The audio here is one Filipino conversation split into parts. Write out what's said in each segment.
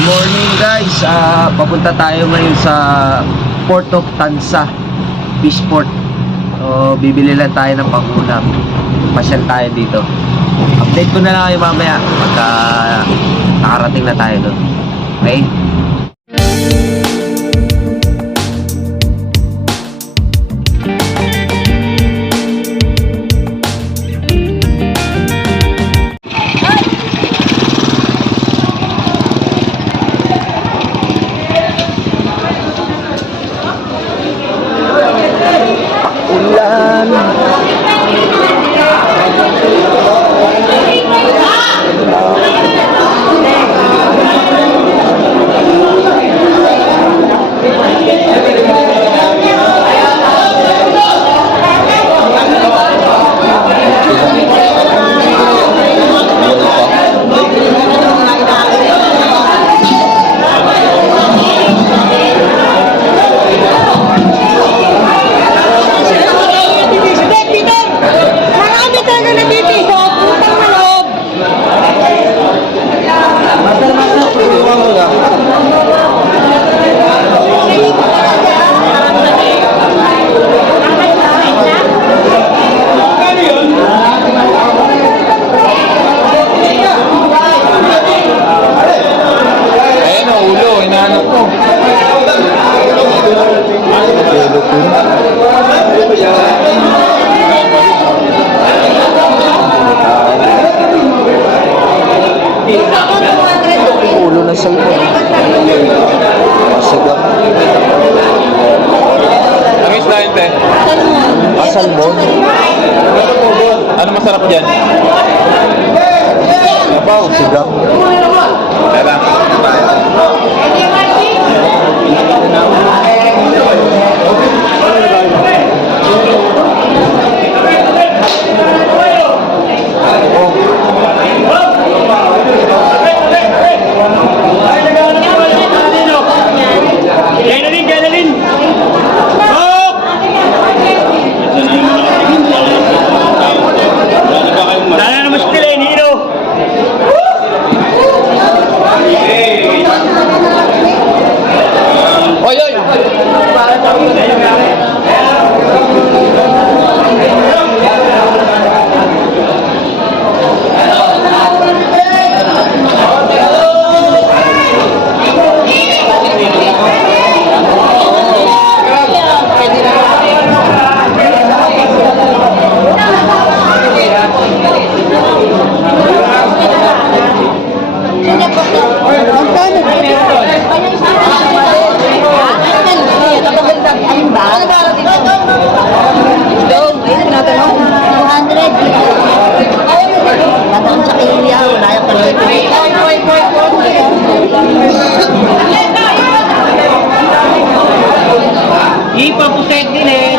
Good morning guys, papunta tayo ngayon sa Port of Tansa, Fishport. So, bibili lang tayo ng pangulam. Pasyal tayo dito. Update ko na lang kayo mamaya pagka nakarating na tayo doon. Okay? Ulo ng salmon. Sigaw. Ang isda yun, te? Salmon. Ano masarap dyan? Abaw, sigaw. Tara. Ipapuset din eh.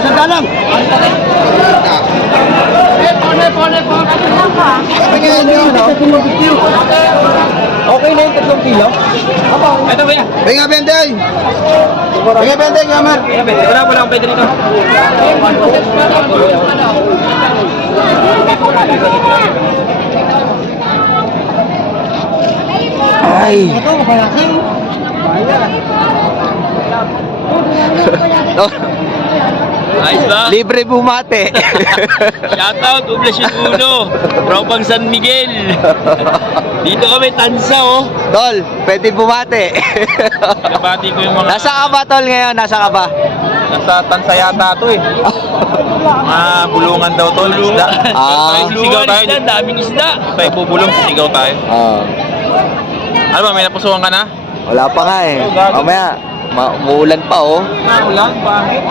Sandalang! Okay na yung 3 kilo? Ito ba yan? Benga bendeng! Benga bendeng, Yamar! Wala akong pwede nito. Ay! Ayos ba? Libre bumate! Shoutout, Oblasyon Uno. Tropang San Miguel. Dito kami, Tansa, oh. Tol, pwede bumate! Nabati ko yung mga... Nasa ka ba, Tol, ngayon? Nasa ka ba? Nasa Tansa yata to eh. Bulungan daw to, ng isda. Ah. Sigaw tayo. Isda, daming isda. Tayo bubulong, sisigaw tayo. Ano ba, may napusuhan ka na? Wala pa nga eh. Mamaya, umuulan pa oh. Ulan, bakit?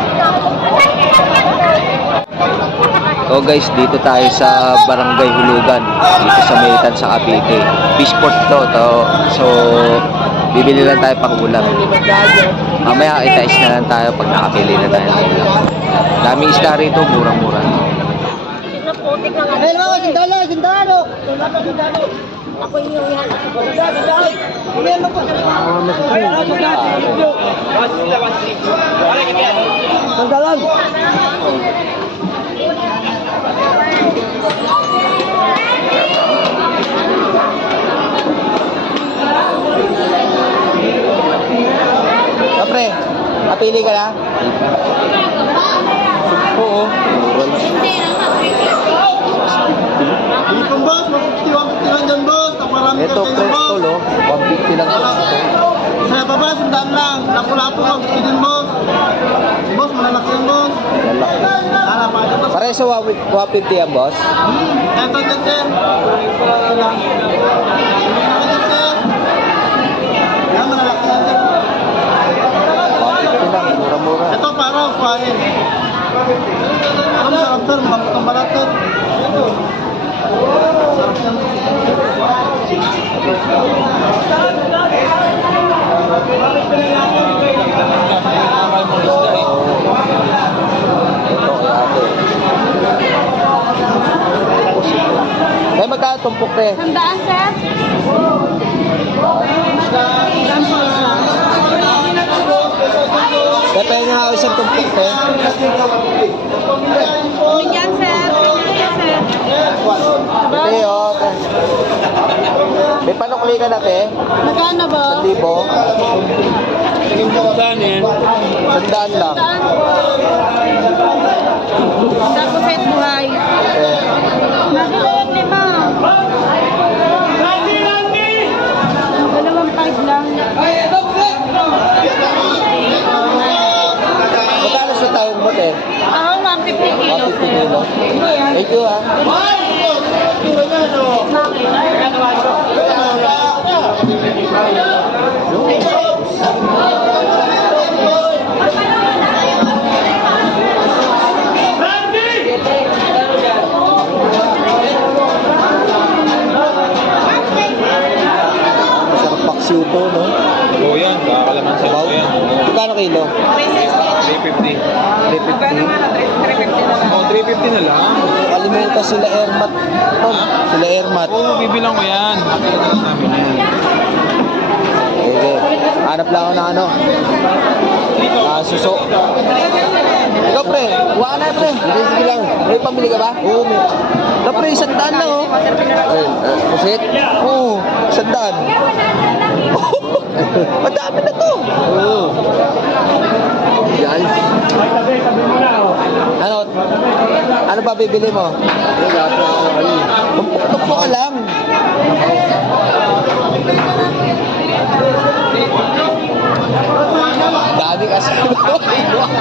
So guys, dito tayo sa Barangay Hulugan, dito sa Maytan sa Cavite. Fishport to. So, bibili lang tayo pang ulam. Mamaya, itais na lang tayo pag nakapili na tayo ng ulam. Daming isda rito, murang-mura. Ay, mga sindalo. Ako yung yan. Sandalan. Kapre, napili ka na? Oo. Ikon boss, mag-51 dyan boss. Naparami Ito, kasi presto, lo. 150 lang ito. Sa baba, sundaan lang. Lapu-lapu, mag-50 din boss. Boss, malalaki yung boss. Tara, pa ito boss. Pare sa 150 yan, boss. Ito, sir. Malaki lang, sir. Yan, malalaki yan, sir. 150 lang, mura-mura. Ito, para, kuhain. Ang sarap, sir. Maputang balat, sir. Sarap yan. Ito, kay ate. May magkano tumpok te? Sandaan, sir. Kaya nga ako isang tumpok te. Bigyan, sir. Te, oh. May panukli ka na te? Magkano ba? 1,000? Saan yan? 100 lang. Tapos set buhay. Okay. Nagdalawang 5. Dalawang 5 lang. Magkano sa tawag mo te? Ako, 150 kilo, 150 sir. kilo. Thank you ah. Masarap paksiw to, no? Oo yan, kakalaman sa Baw. yan. Magkano kilo? 350. 350. Oh, 350 na lang. Kalimutan sila Ermat. Tom, sila Ermat. Oo, bibilang ko yan. Makikita na namin yan. Okay. Hanap lang ako ng ano. Suso. Ikaw pre, huwag ka na pre. Sige lang. May pambili ka ba? Oo. Ikaw pre, 100 lang oh. Pusit? Oo, 100. Madami na to. Oo. Yan. Ano ba bibili mo? Tumpok ka lang. Dami kasi.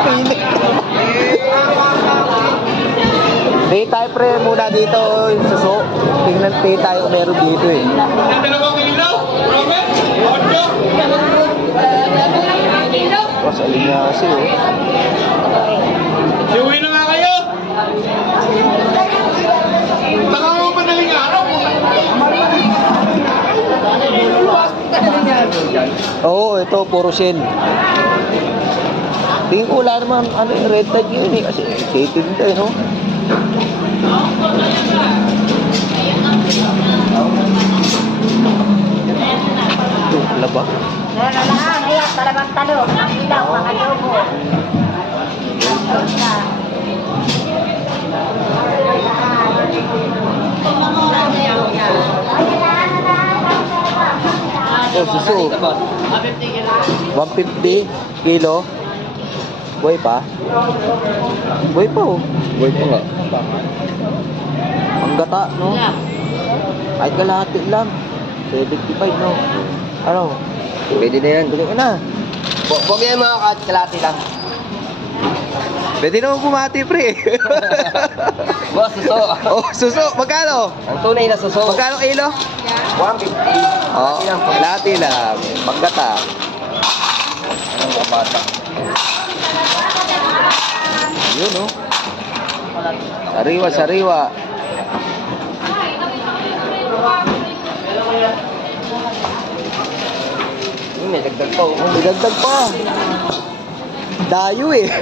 Pilit. Day tayo pre muna dito yung suso. Tingnan tayo kung meron dito eh. Mas alin niya kasi oh. Siuwi na nga kayo! Taka mo pa naling araw! Oo, ito puro sin. Tingin ko wala naman ano yung red tag yun eh kasi titinda eh no. Ito, wala ba? Kaya talabang talo. Ilaw, makayobo. Oh, suso. 150 kilo. Boy pa? Boy pa oh. Boy pa nga. Ang gata, no? Ay kalahati lang. 75, no? Ano? Pwede na yan. Tuloy ka na. Huwag yan mga kalahati lang. Pwede naman bumati, pre. Boss, suso. Oh, suso. Magkano? Ang tunay na suso. Magkano kilo? 150. Oh, lati lang. Panggata. Anong mga bata? Yun, oh. Sariwa, sariwa. May dagdag pa. Oh, may dagdag pa. Dayo eh.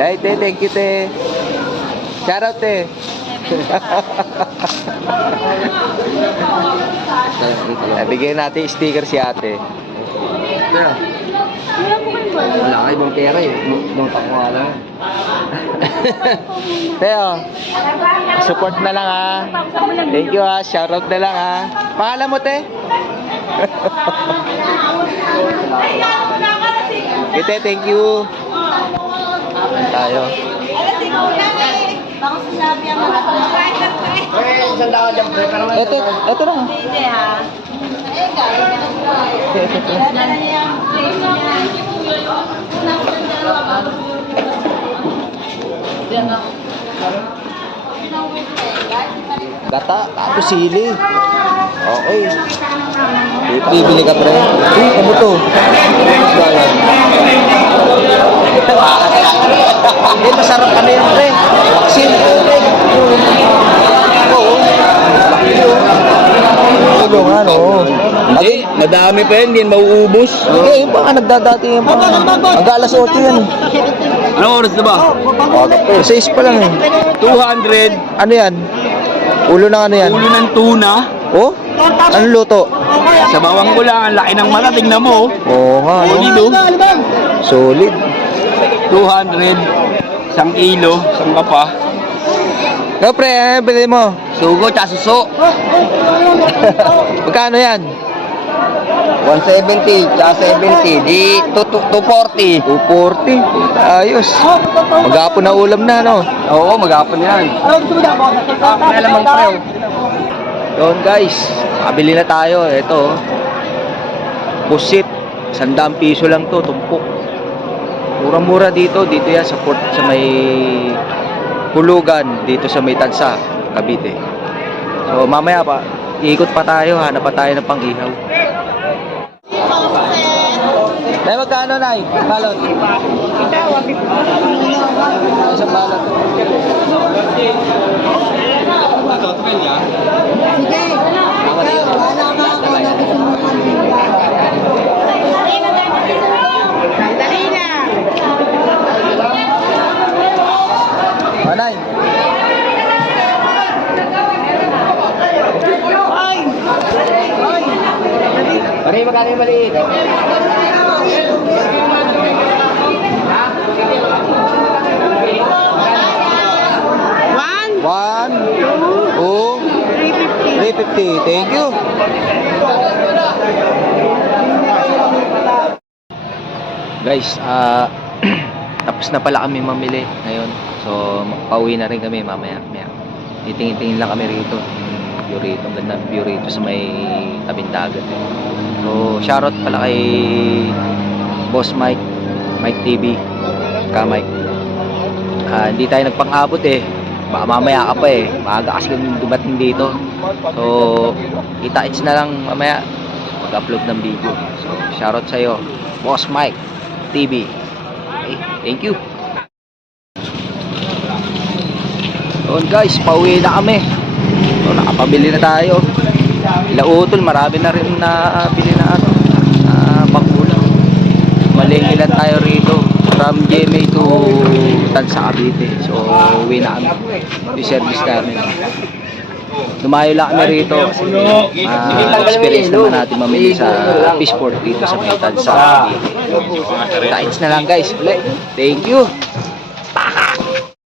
Ay, te, thank you, te. Shout out, te. Bigyan natin sticker si ate. Wala ka ibang pera eh. Ibang pakuha lang. Teo, support na lang ha. Thank you ha. Shout out na lang ha. Pangalan mo, te? Ite, thank you. Ayan tayo. Baka sinabi ang mga Isang daan dyan, pre. Pero may Ito na. Hindi ha. Eh, gaya niya. Dala niya ang place niya. Gata, tapos sili. Okay. Bibili ka, pre. Uy, ano to? Hindi, masarap ano yun, pre. Vaksin. Oo. Tulong, ano. Hindi, madami pa yan. Hindi yan mauubos. Eh, yung pa nga nagdadati yan pa. Hanggang alas 8 yan. Anong oras na ba? Oh, 6 pa lang eh. 200. Ano yan? Ulo ng ano yan? Ulo ng tuna. Oh? Anong luto? Sa bawang ko lang. Ang laki ng mata. Tingnan mo. Oo nga, ano? Solid oh. Solid. 200. 1 kilo. Isang kapa. Ikaw, pre, ano bilhin mo? Sugo tsaka suso. Magkano yan? 170 tsaka 70. Di 240. 240. Ayos. Maghapon na ulam na, no? Oo, maghapon yan. Kaya lamang pre. Yun, guys. Makabili na tayo. Ito, oh. Pusit. 100 piso lang to, tumpok. Murang-mura dito. Dito yan sa port, sa may hulugan. Dito sa may Tansa, Cavite. So, mamaya pa, iikot pa tayo. Hanap pa tayo ng pang-ihaw. Nay, magkano, Nay? Balot? Isang balot. Sandali lang. Manay. Pare, magkano yung maliit? One, two, 350. Thank you. Guys, tapos na pala kami mamili ngayon. So, pauwi na rin kami mamaya. Titingin-tingin lang kami rito. View rito, ang ganda ng view rito sa may tabing dagat. So, shoutout pala kay Boss Mike, Mike TV, ka Mike. Hindi tayo nagpang-abot eh. Baka mamaya ka pa eh. Maaga kasi kami dumating dito. So, kita-its na lang mamaya mag-upload ng video. So, shoutout sa'yo, Boss Mike TV. Okay, thank you. So guys, pauwi na kami. So, nakapabili na tayo. Ilautol, marami na rin na bili na pangkulang. Malengke lang tayo rito from GMA to Tansa, Cavite. So, uwi na kami. Yung service namin. Lumayo lang kami rito kasi experience naman natin mamili sa fishport dito sa may Tansa, Cavite. Tains na lang guys. Ulit. Thank you.